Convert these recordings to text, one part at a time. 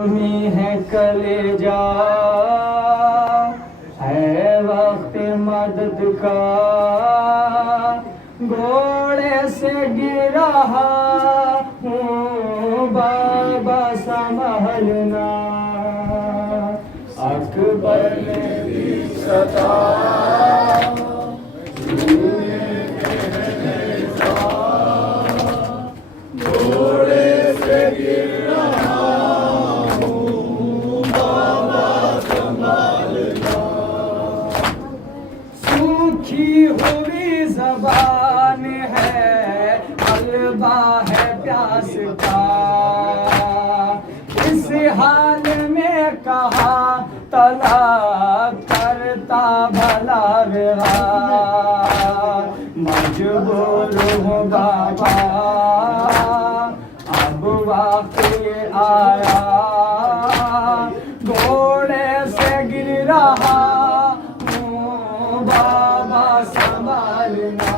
तुम्ही है कलेजा है वक्त मदद का, घोड़े से गिरा हूँ बाबा संभलना। अकबर ने भी सताया घोड़े से गिर रहा हूँ बाबा संभालना। सूखी हुई ज़बान है, हलवा है प्यास का, इस हाल में कहा तलाक करता भला व्यवहार। मजबूर हूँ बाबा अब वाक़ई आया, घोड़े से गिर रहा हूँ बाबा संभालना।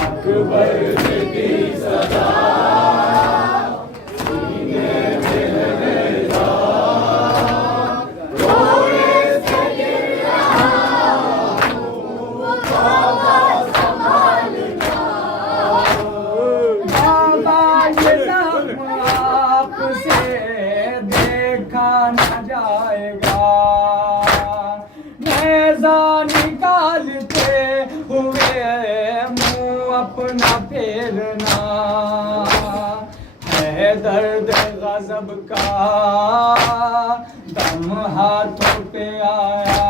अकबर ने दी सदा न जाएगा। नेज़ा निकालते हुए मुँह अपना फेरना, है दर्द गज़ब का दम हाथों पे आया,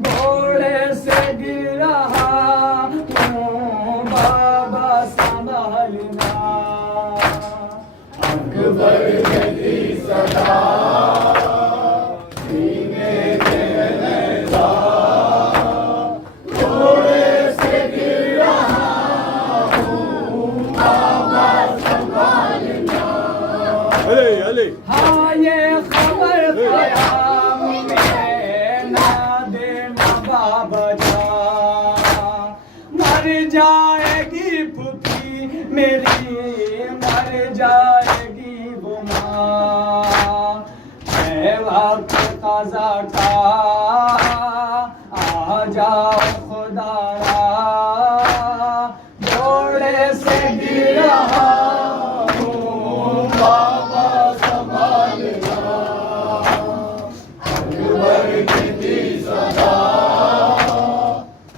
घोड़े से गिर रहा हूँ बाबा संभालना। अकबर ने दी सदा सीने में नेज़ा, घोड़े से गिर रहा हूँ बाबा संभालना। हाँ ये खबर क़याम में ना देना बाबा जा, मर जाएगी फूफी मेरी, मर जाएगी वो माँ। है वक्त क़ज़ा का आ जाओ खुदारा, घोड़े से गिर रहा हूँ बाबा संभालना। अकबर की दी सदा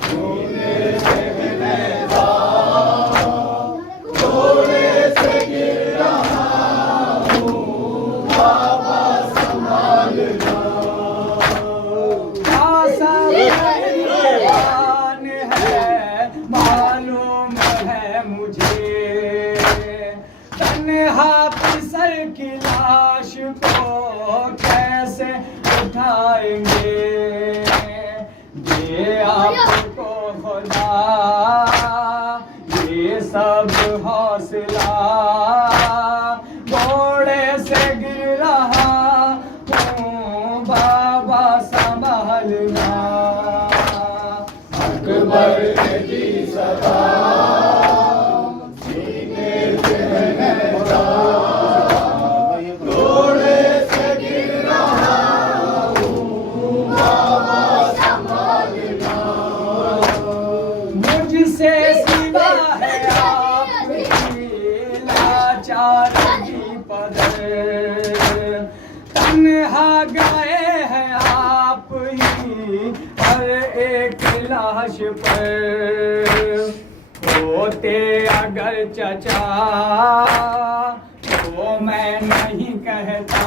सीने से नेज़ा, घोड़े से गिर रहा हूँ बाबा संभालना। आसान है मालूम है मुझे, तन्हा फिसल की लाश को कैसे उठाएंगे। ये आपको खुदा ये सब हौसला, घोड़े से गिर रहा हूँ बाबा संभालना। अकबर ने दी सदा सीने से नेज़ा, घोड़े से गिर रहा हूँ बाबा संभालना। मुझसे सिवा है आपकी लाचारी पदर, तन्हा गए हैं आप ही हर एक लाश पर। होते अगर चचा तो मैं नहीं कहता